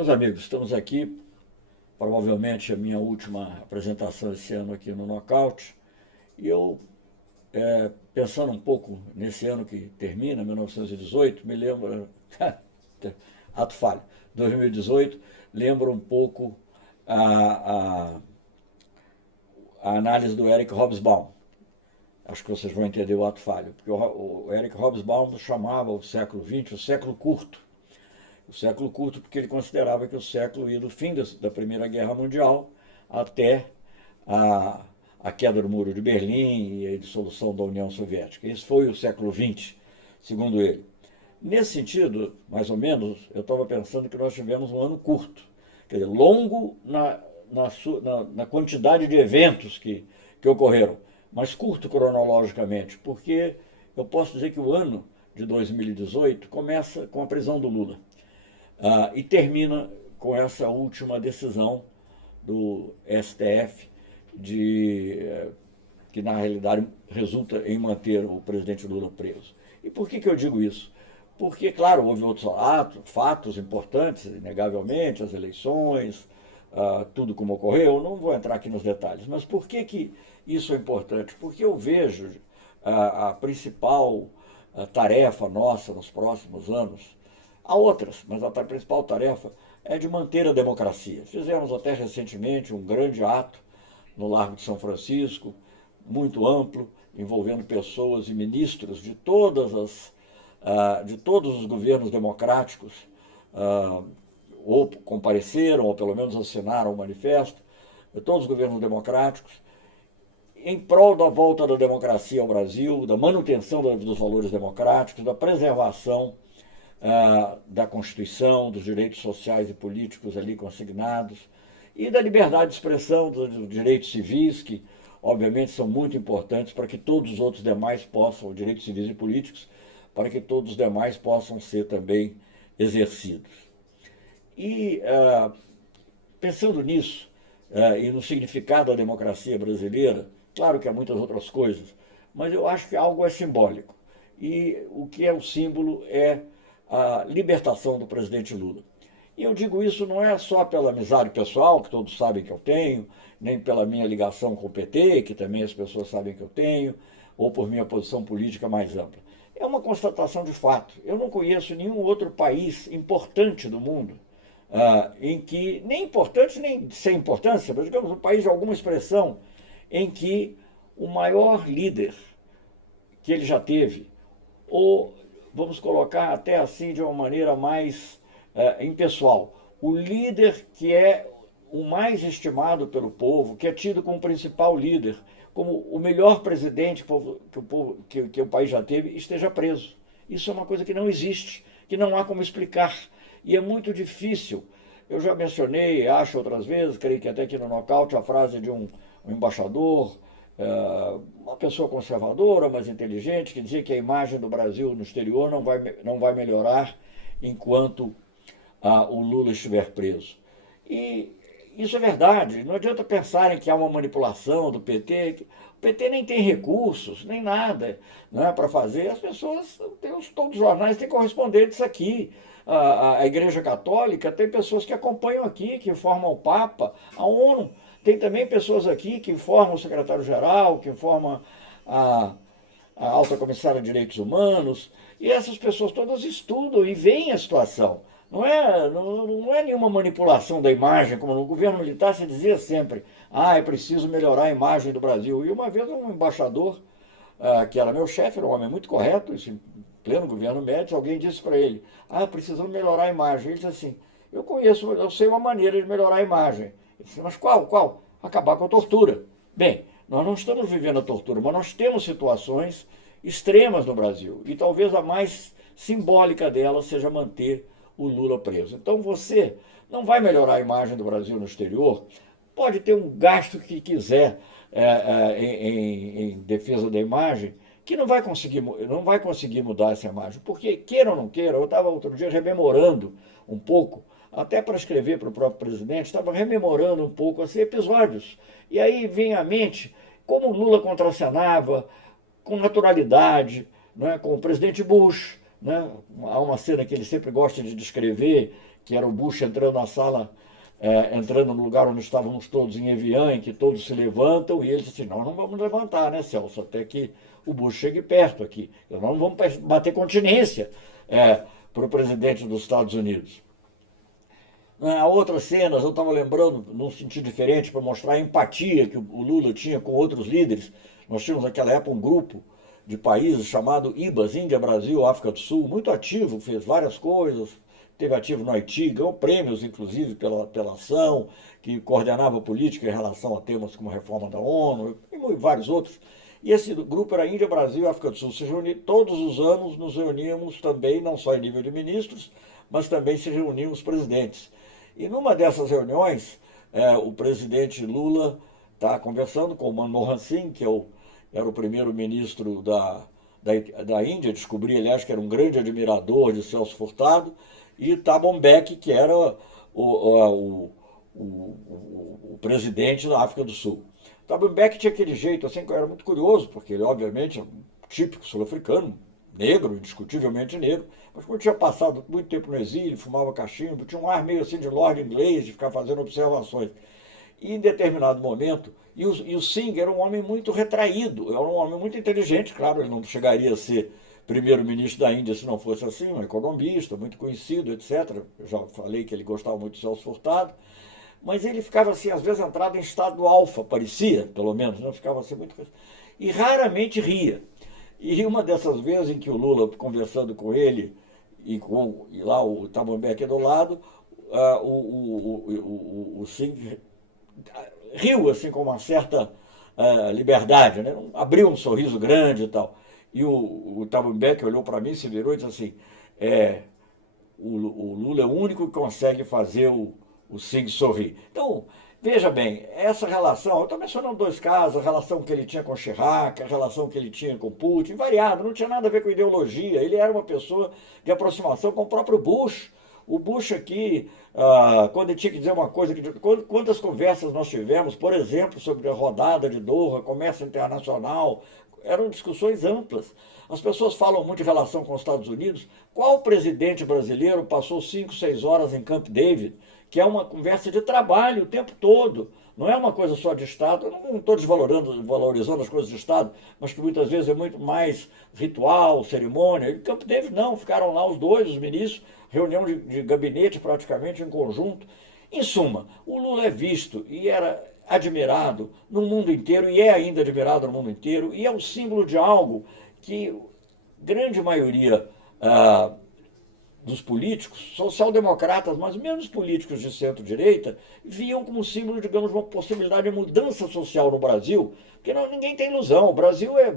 Meus amigos, estamos aqui, provavelmente a minha última apresentação esse ano aqui no Nocaute, e eu, pensando um pouco nesse ano que termina, 1918, me lembra, ato falho, 2018, lembra um pouco a, a, a análise do Eric Hobsbawm. Acho que vocês vão entender o ato falho, porque o Eric Hobsbawm chamava o século XX o século curto. O século curto porque ele considerava que o século ia do fim da Primeira Guerra Mundial até a queda do Muro de Berlim e a dissolução da União Soviética. Esse foi o século XX, segundo ele. Nesse sentido, mais ou menos, eu estava pensando que nós tivemos um ano curto, quer dizer, longo na quantidade de eventos que ocorreram, mas curto cronologicamente, porque eu posso dizer que o ano de 2018 começa com a prisão do Lula. E termina com essa última decisão do STF, que na realidade resulta em manter o presidente Lula preso. E por que eu digo isso? Porque, claro, houve outros fatos importantes, inegavelmente, as eleições, tudo como ocorreu, não vou entrar aqui nos detalhes, mas por que isso é importante? Porque eu vejo a principal tarefa nossa nos próximos anos. Há outras, mas a principal tarefa é de manter a democracia. Fizemos até recentemente um grande ato no Largo de São Francisco, muito amplo, envolvendo pessoas e ministros de todos os governos democráticos, ou compareceram, ou pelo menos assinaram o manifesto, de todos os governos democráticos, em prol da volta da democracia ao Brasil, da manutenção dos valores democráticos, da preservação da Constituição, dos direitos sociais e políticos ali consignados, e da liberdade de expressão, dos direitos civis, que obviamente são muito importantes para que todos os outros demais possam, direitos civis e políticos, para que todos os demais possam ser também exercidos. E pensando nisso, e no significado da democracia brasileira, claro que há muitas outras coisas, mas eu acho que algo é simbólico. E o que é o símbolo é a libertação do presidente Lula. E eu digo isso não é só pela amizade pessoal, que todos sabem que eu tenho, nem pela minha ligação com o PT, que também as pessoas sabem que eu tenho, ou por minha posição política mais ampla. É uma constatação de fato. Eu não conheço nenhum outro país importante do mundo, em que, nem importante nem sem importância, mas digamos um país de alguma expressão, em que o maior líder que ele já teve, ou vamos colocar até assim de uma maneira mais impessoal, o líder que é o mais estimado pelo povo, que é tido como principal líder, como o melhor presidente que o país já teve, esteja preso. Isso é uma coisa que não existe, que não há como explicar. E é muito difícil. Eu já mencionei, acho outras vezes, creio que até aqui no Nocaute, a frase de um embaixador, uma pessoa conservadora, mas inteligente, que dizia que a imagem do Brasil no exterior não vai melhorar enquanto o Lula estiver preso. E isso é verdade. Não adianta pensarem que há uma manipulação do PT. O PT nem tem recursos, nem nada, né, para fazer. As pessoas, todos os jornais têm correspondentes aqui. A Igreja Católica tem pessoas que acompanham aqui, que formam o Papa, a ONU. Tem também pessoas aqui que informam o secretário-geral, que informam a alta comissária de direitos humanos, e essas pessoas todas estudam e veem a situação. Não é nenhuma manipulação da imagem, como no governo militar se dizia sempre, é preciso melhorar a imagem do Brasil. E uma vez um embaixador, que era meu chefe, era um homem muito correto, isso em pleno governo Médici, alguém disse para ele, precisamos melhorar a imagem. Ele disse assim, eu sei uma maneira de melhorar a imagem. Ele disse, mas qual? Acabar com a tortura. Bem, nós não estamos vivendo a tortura, mas nós temos situações extremas no Brasil. E talvez a mais simbólica delas seja manter o Lula preso. Então você não vai melhorar a imagem do Brasil no exterior, pode ter um gasto que quiser em defesa da imagem, que não vai conseguir mudar essa imagem. Porque, queira ou não queira, eu estava outro dia rememorando um pouco, até para escrever para o próprio presidente, estava rememorando um pouco assim, episódios. E aí vem à mente como o Lula contracenava com naturalidade, né, com o presidente Bush. Né? Há uma cena que ele sempre gosta de descrever, que era o Bush entrando na sala, entrando no lugar onde estávamos todos em Evian, em que todos se levantam, e ele disse assim, nós não vamos levantar, né, Celso, até que o Bush chegue perto aqui. Nós não vamos bater continência para o presidente dos Estados Unidos. Há outras cenas, eu estava lembrando, num sentido diferente, para mostrar a empatia que o Lula tinha com outros líderes. Nós tínhamos naquela época um grupo de países chamado IBAS, Índia, Brasil, África do Sul, muito ativo, fez várias coisas, esteve ativo no Haiti, ganhou prêmios, inclusive, pela ação, que coordenava a política em relação a temas como a reforma da ONU e vários outros. E esse grupo era Índia, Brasil e África do Sul. Se reunia todos os anos, nos reuníamos também, não só em nível de ministros, mas também se reuniam os presidentes. E numa dessas reuniões, o presidente Lula está conversando com o Manmohan Singh, que era o primeiro-ministro da Índia, descobri, aliás, que era um grande admirador de Celso Furtado, e Thabo Mbeki, que era o presidente da África do Sul. Thabo Mbeki tinha aquele jeito, assim, que eu era muito curioso, porque ele, obviamente, é um típico sul-africano, negro, indiscutivelmente negro, mas como tinha passado muito tempo no exílio, fumava cachimbo, tinha um ar meio assim de lord inglês, de ficar fazendo observações. E em determinado momento, e o Singh era um homem muito retraído, era um homem muito inteligente, claro, ele não chegaria a ser primeiro-ministro da Índia se não fosse assim, um economista, muito conhecido, etc. Eu já falei que ele gostava muito de Celso Furtado, mas ele ficava assim, às vezes entrado em estado alfa, parecia, pelo menos, não ficava assim muito... E raramente ria. E uma dessas vezes em que o Lula, conversando com ele, e lá o Thabo Mbeki do lado, o Singh riu assim com uma certa liberdade, né? Abriu um sorriso grande e tal. E o Thabo Mbeki olhou para mim, se virou e disse assim, o Lula é o único que consegue fazer o Singh sorrir. Então, veja bem, essa relação, eu estou mencionando dois casos, a relação que ele tinha com Chirac, a relação que ele tinha com Putin, variado, não tinha nada a ver com ideologia, ele era uma pessoa de aproximação com o próprio Bush. O Bush aqui, quando ele tinha que dizer uma coisa, quantas conversas nós tivemos, por exemplo, sobre a rodada de Doha, comércio internacional, eram discussões amplas. As pessoas falam muito de relação com os Estados Unidos. Qual presidente brasileiro passou 5, 6 horas em Camp David, que é uma conversa de trabalho o tempo todo, não é uma coisa só de Estado, eu não estou valorizando as coisas de Estado, mas que muitas vezes é muito mais ritual, cerimônia. E Camp David não, ficaram lá os dois, os ministros, reunião de gabinete praticamente em conjunto. Em suma, o Lula é visto e era admirado no mundo inteiro, e é ainda admirado no mundo inteiro, e é um símbolo de algo que grande maioria dos políticos, social-democratas, mas mesmo os políticos de centro-direita, viam como símbolo, digamos, uma possibilidade de mudança social no Brasil, porque ninguém tem ilusão. O Brasil era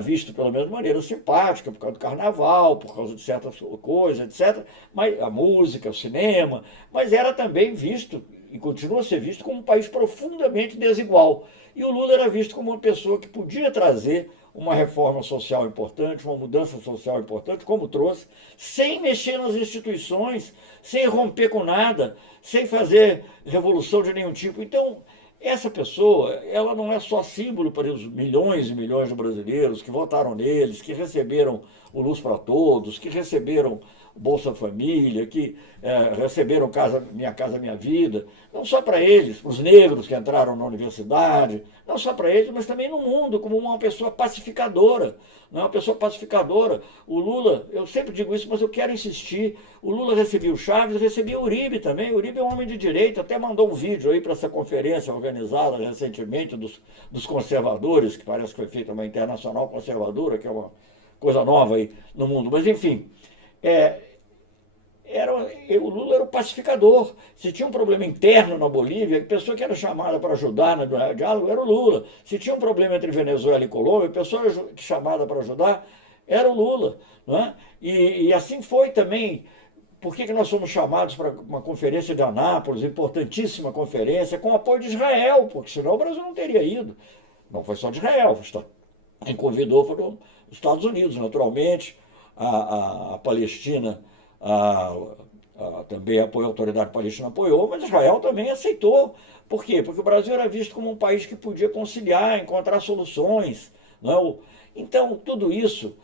visto pela mesma maneira simpática, por causa do carnaval, por causa de certas coisas, etc., mas a música, o cinema, mas era também visto, e continua a ser visto, como um país profundamente desigual. E o Lula era visto como uma pessoa que podia trazer uma reforma social importante, uma mudança social importante, como trouxe, sem mexer nas instituições, sem romper com nada, sem fazer revolução de nenhum tipo. Então, essa pessoa, ela não é só símbolo para os milhões e milhões de brasileiros que votaram neles, que receberam o Luz para Todos, que receberam o Bolsa Família, que receberam Minha Casa Minha Vida, não só para eles, para os negros que entraram na universidade, não só para eles, mas também no mundo, como uma pessoa pacificadora. Não é uma pessoa pacificadora. O Lula, eu sempre digo isso, mas eu quero insistir, o Lula recebia o Chaves, recebia o Uribe também. O Uribe é um homem de direita, até mandou um vídeo aí para essa conferência organizada recentemente dos conservadores, que parece que foi feita uma internacional conservadora, que é uma coisa nova aí no mundo. Mas, enfim, o Lula era o pacificador. Se tinha um problema interno na Bolívia, a pessoa que era chamada para ajudar no diálogo era o Lula. Se tinha um problema entre Venezuela e Colômbia, a pessoa chamada para ajudar era o Lula. Não é? E assim foi também. Por que nós fomos chamados para uma conferência de Anápolis, importantíssima conferência, com apoio de Israel, porque senão o Brasil não teria ido. Não foi só de Israel, quem convidou foram os Estados Unidos, naturalmente, a Palestina também apoiou, a autoridade palestina apoiou, mas Israel também aceitou. Por quê? Porque o Brasil era visto como um país que podia conciliar, encontrar soluções. Não é? Então, tudo isso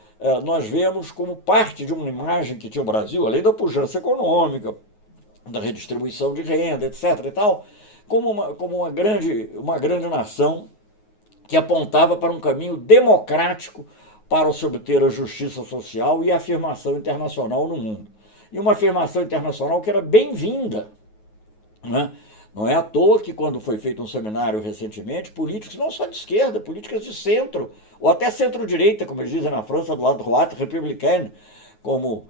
nós vemos como parte de uma imagem que tinha o Brasil, além da pujança econômica, da redistribuição de renda, etc. e tal, como uma grande nação que apontava para um caminho democrático para se obter a justiça social e a afirmação internacional no mundo. E uma afirmação internacional que era bem-vinda, né? Não é à toa que, quando foi feito um seminário recentemente, políticos não só de esquerda, políticos de centro, ou até centro-direita, como eles dizem na França, do lado do droite, republicano, como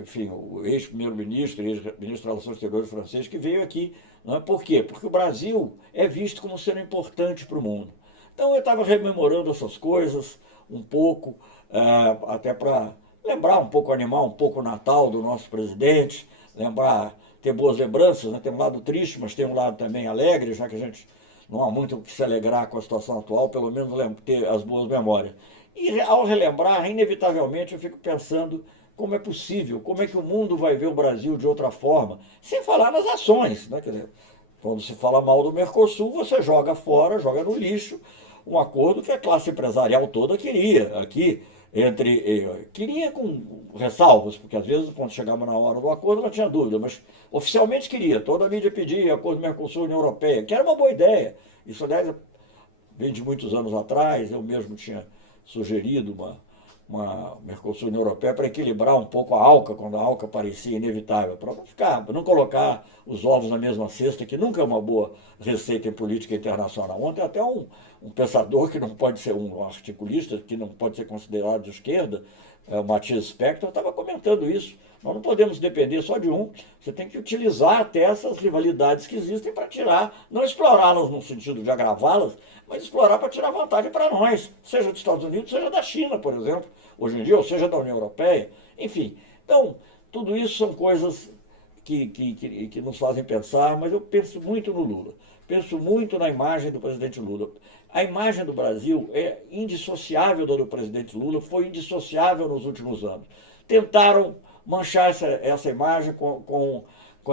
enfim, o ex-primeiro-ministro e ex-ministro das Relações Exteriores francês, que veio aqui. Não é? Por quê? Porque o Brasil é visto como sendo importante para o mundo. Então eu estava rememorando essas coisas um pouco, até para lembrar um pouco, animar um pouco o Natal do nosso presidente, lembrar, ter boas lembranças, né? Tem um lado triste, mas tem um lado também alegre, já que a gente não há muito o que se alegrar com a situação atual, pelo menos ter as boas memórias. E ao relembrar, inevitavelmente eu fico pensando como é possível, como é que o mundo vai ver o Brasil de outra forma, sem falar nas ações, né? Quer dizer, quando se fala mal do Mercosul, você joga fora, joga no lixo, um acordo que a classe empresarial toda queria aqui, queria com ressalvas, porque às vezes quando chegava na hora do acordo não tinha dúvida, mas oficialmente queria, toda a mídia pedia acordo Mercosul-União Europeia, que era uma boa ideia. Isso, aliás, vem de muitos anos atrás, eu mesmo tinha sugerido uma Mercosul-União Europeia para equilibrar um pouco a ALCA, quando a ALCA parecia inevitável, para não colocar os ovos na mesma cesta, que nunca é uma boa receita em política internacional. Ontem até um pensador que não pode ser, um articulista que não pode ser considerado de esquerda, o Matias Spector, estava comentando isso. Nós não podemos depender só de um, você tem que utilizar até essas rivalidades que existem para tirar, não explorá-las no sentido de agravá-las, mas explorar para tirar vantagem para nós, seja dos Estados Unidos, seja da China, por exemplo, hoje em dia, ou seja da União Europeia, enfim. Então, tudo isso são coisas que nos fazem pensar, mas eu penso muito no Lula, penso muito na imagem do presidente Lula. A imagem do Brasil é indissociável da do presidente Lula, foi indissociável nos últimos anos. Tentaram manchar essa imagem com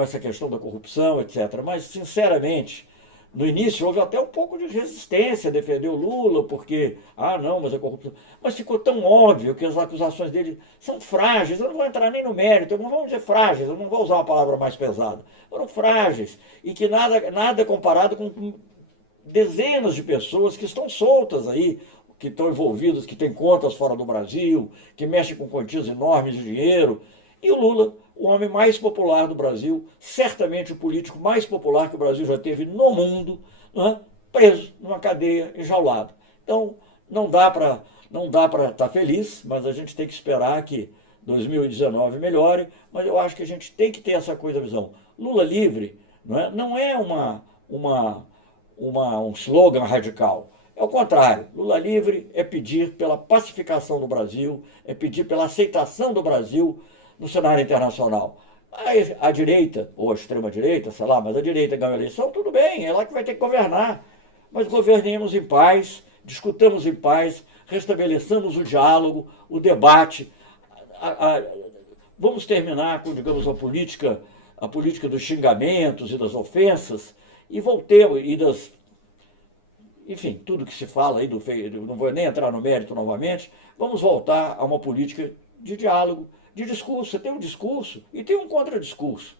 essa questão da corrupção, etc. Mas, sinceramente, no início houve até um pouco de resistência a defender o Lula, porque, não, mas é corrupção. Mas ficou tão óbvio que as acusações dele são frágeis, eu não vou entrar nem no mérito, não vamos dizer frágeis, eu não vou usar uma palavra mais pesada. Foram frágeis, e que nada comparado com dezenas de pessoas que estão soltas aí, que estão envolvidas, que têm contas fora do Brasil, que mexem com quantias enormes de dinheiro. E o Lula, o homem mais popular do Brasil, certamente o político mais popular que o Brasil já teve no mundo, preso numa cadeia, enjaulado. Então, não dá para estar feliz, mas a gente tem que esperar que 2019 melhore, mas eu acho que a gente tem que ter essa visão. Lula livre não é um slogan radical. É o contrário. Lula livre é pedir pela pacificação do Brasil, é pedir pela aceitação do Brasil no cenário internacional. A direita, ou a extrema-direita, sei lá, mas a direita ganha a eleição, tudo bem, é lá que vai ter que governar. Mas governemos em paz, discutamos em paz, restabeleçamos o diálogo, o debate. Vamos terminar com, digamos, a política dos xingamentos e das ofensas, e voltemos, enfim, tudo que se fala aí não vou nem entrar no mérito novamente, vamos voltar a uma política de diálogo, de discurso. Você tem um discurso e tem um contradiscurso.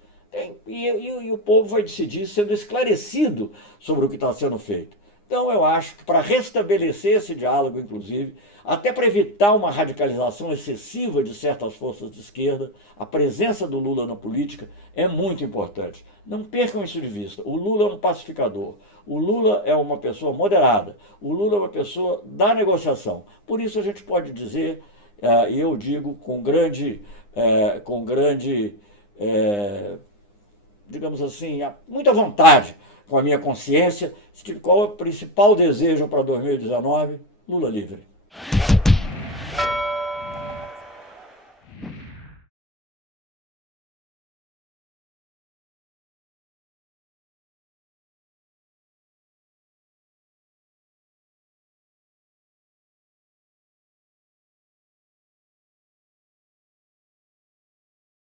E o povo vai decidir sendo esclarecido sobre o que está sendo feito. Então eu acho que para restabelecer esse diálogo, inclusive, até para evitar uma radicalização excessiva de certas forças de esquerda, a presença do Lula na política é muito importante. Não percam isso de vista. O Lula é um pacificador. O Lula é uma pessoa moderada. O Lula é uma pessoa da negociação. Por isso a gente pode dizer, e eu digo com grande, digamos assim, muita vontade, com a minha consciência, qual é o principal desejo para 2019? Lula livre.